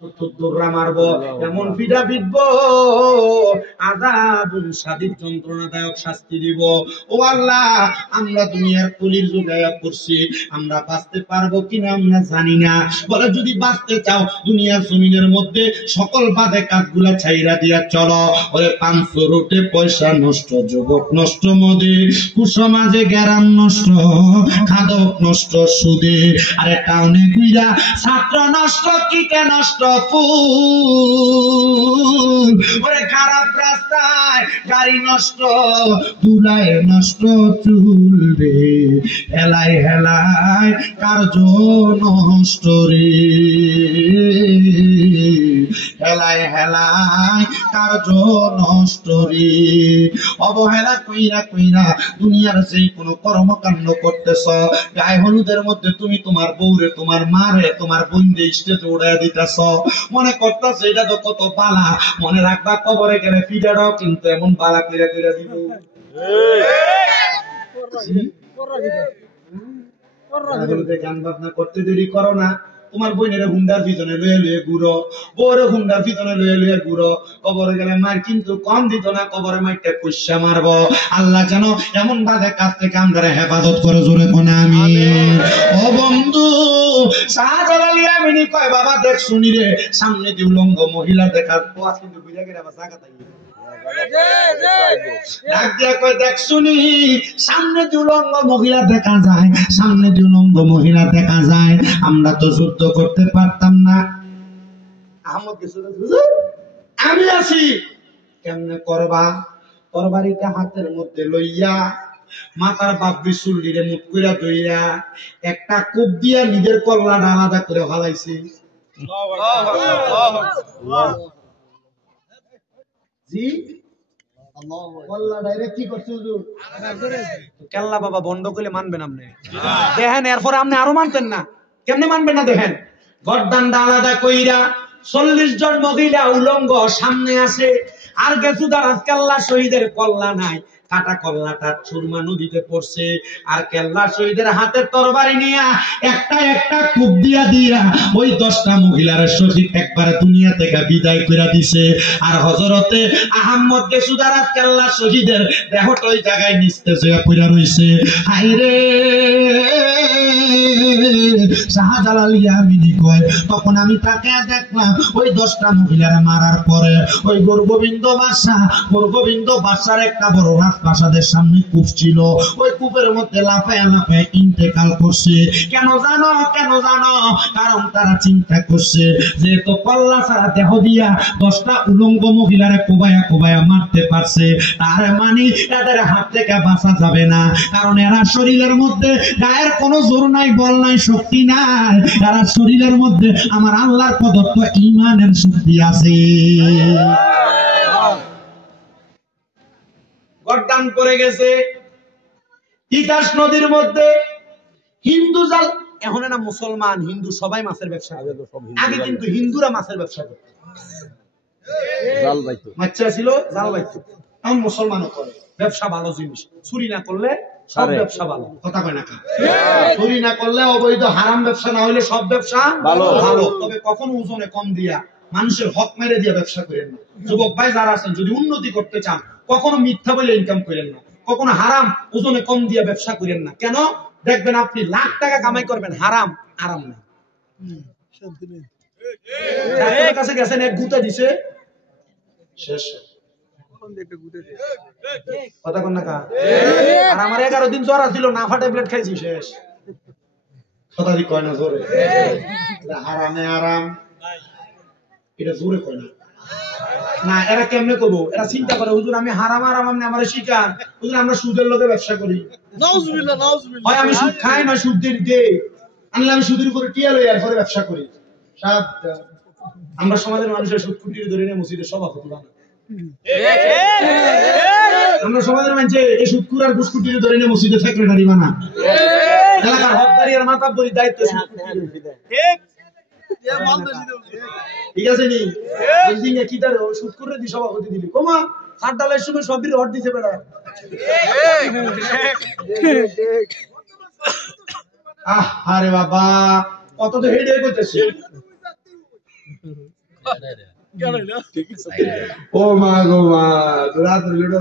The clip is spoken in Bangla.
দৌড়া মারবো, এমন পিঠা পিটবো, আযাবুন শাদীদ যন্ত্রণাদায়ক শাস্তি দিব। ও আল্লাহ, আমরা দুনিয়ার কলির যুগায়া করছি, আমরা বাঁচতে পারবো কিনা আমরা জানি না। বলে যদি বাঁচতে চাও দুনিয়ার জমিনের মধ্যে সকল বাদে কাজগুলা ছাইরা দিয়া চলো। ওরে 500 রুটে পয়সা নষ্ট, যুবক নষ্ট মদে, কুসমাজে গ্যারাম নষ্ট, খাদক নষ্ট সুদে, আরে টাউনে গুইরা ছাত্র নষ্ট, কিটা নষ্ট ফুল, ওরে খারাপ রাস্তায় গাড়ি নষ্ট, দুলায় নষ্ট চুল রে, হেলায় হেলায় কার্য নষ্ট রে, হেলায় হেলায় কার্য নষ্ট রে। অবহেলা কইরা কইরা দুনিয়ার সেই কোনো কর্মকাণ্ড করতেছ, গায়ে হলুদের মধ্যে তুমি তোমার বউরে, তোমার মারে, তোমার বোনরে স্টেজে উড়াইয়া দিতেছ, মনে করতেছ এটা তো কত বালা। মনে রাখবা কবরে গেলে পিঠাটাও কিন্তু এমন বালা কইরা কইরা দিব। গান বাজনা করতে দেরি করো না, তোমার বোনের হুন্ডার পিছনে লয়ে লয়ে ঘুরো, বউরে হুন্ডার পিছনে লয়ে লয়ে ঘুরো, কবরে গেলে মার কিন্তু কম দিত না, কবরে মারতে কুশা মারবো। আল্লাহ যেন এমন বাজে কাজ থেকে আমরা হেফাজত করে, জোরে কোনে আমি। ও বন্ধু, শাহজালাল ইয়ামিনী কয় বাবা দেখ শুনি রে, সামনে দি উলঙ্গ মহিলা দেখার পোয়াস কিন্তু বুঝা গেলে আবার জায়গা তাই ডাক দিয়া কয় দেখ শুনি, সামনে দি উলঙ্গ মহিলা দেখা যায়, সামনে দি উলঙ্গ মহিলা দেখা যায়, আমরা তো যুদ্ধ করতে পারতাম না। আহমদ কিছু আমি আছি, কেমনে করবা? তরবারিটা হাতের মধ্যে লইয়া, মাথার বাপবি চুল্লিরে মুখ কইরা ধইয়া, একটা কূপ দিয়া নিজের কল্লাটা আলাদা করে ফালাইছে। জি কি করছে হুজুর? কেল্লা বাবা বন্ধ করলে মানবেন আপনি? দেখেন এরপরে আপনি আরো মানতেন না, কেমনে মানবেন না? দেখেন গর্দানটা আলাদা কইরা 40 জন মহিলা উলঙ্গ সামনে আছে, আর গেছু দাঁড়াত কেল্লা শহীদের কল্লা নাই, কাটা কল্লাটা সুরমা নদীতে পড়ছে, আর কেল্লা শহীদের হাতের তরবারি নিয়া একটা একটা কূপ দিয়া দিয়া ওই 10টা মহিলার শহীদ একবারে দুনিয়া থেকে বিদায় করে দিছে। আর হযরতে আহমদ গেসুদারাত কেল্লা শহীদের দেহটা ওই জায়গায় নিস্তেজ হয়ে পড়ে রইছে। হায়রে শাহজালাল ইয়ামিনী কয়, তখন আমি তাকে দেখলাম ওই 10টা মহিলারা মারার পরে ওই গোরগোবিন্দ বাদশার একটা বড় রাজপ্রাসাদের সামনে কূপ ছিল, ওই কূপের মধ্যে লাফায় লাফায় ইন্তেকাল করছে। কেন জানো? কারণ তারা চিন্তা করছে যে তো কল্লা ছাড়া দেহ দিয়া 10টা উলঙ্গ মহিলারা কোবায়া কোবায়া মারতে পারছে, তার মানে এদের হাত থেকে বাঁচা যাবে না, কারণ এরা শরীরের মধ্যে গায়ের কোনো জোর নাই, বল নাই, শক্তি নাই, এরা শরীরের মধ্যে আমার আল্লাহর প্রদত্ত ঈমানের শক্তি আছে। গর্দান করে গেছে তিতাস নদীর মধ্যে হিন্দু জাল, এখন না মুসলমান হিন্দু সবাই মাছের ব্যবসা করে। আগে কিন্তু হিন্দুরা মাছের ব্যবসা করত, জাল বাইতো, মাছ ছিল জাল বাইতো, এখন মুসলমানও করে। ব্যবসা ভালো জিনিস, চুরি না করলে সব ব্যবসা ভালো, কথা কয় না? চুরি না করলে অবৈধ হারাম ব্যবসা না হইলে সব ব্যবসা ভালো। তবে কখনো ওজনে কম দিয়া মানুষের হক মেরে দিয়া ব্যবসা করেন না। যুবক ভাই যারা আছেন, যদি উন্নতি করতে চান কখনো মিথ্যা বলে ইনকাম করেন না, কখনো হারাম ওজনে কম দিয়া ব্যবসা করেন না। কেন? দেখবেন আপনি লাখ টাকা কামাই করবেন, হারাম আরাম না। ডাক্তারের কাছে গেছেন, এক গুতা দিছে, শেষ। কথা কন না কা? আর আমার 11 দিন জ্বর ছিল, নাফা ট্যাবলেট খাইছি, শেষ। কথা দি কয় না জোরে? হারামে আরাম, এটা জোরে কয় না। না, এরা কেমনে করবো? এরা চিন্তা করে হুজুর আমি হারাম আরাম আপনি আমার শিখান, হুজুর আমরা সুদের লোকে ব্যবসা করি, হয় আমি সুদ খাই না সুদ দিয়ে আনলে আমি সুদের উপরে টিয়া লই আর পরে ব্যবসা করি। আমরা সমাজের মানুষের সুদ কুটির ধরে নিয়ে মসজিদের সভাপতি বানাই, আমরা সমাজের মানুষে এই সুদকুর আর ঘুষকুটির ধরে নিয়ে মসজিদের সেক্রেটারি বানা, এলাকার হকদারি আর মাতাব্বরির দায়িত্ব ঠিক আছে নি? কি তার সুদ করে দি সভাপতি দিলি কমা সাত ডালের সময় সব দিন হট দিছে বেড়া। আরে বাবা কত তো হেডে করতেছে, ও মা গো মা রাত লুডো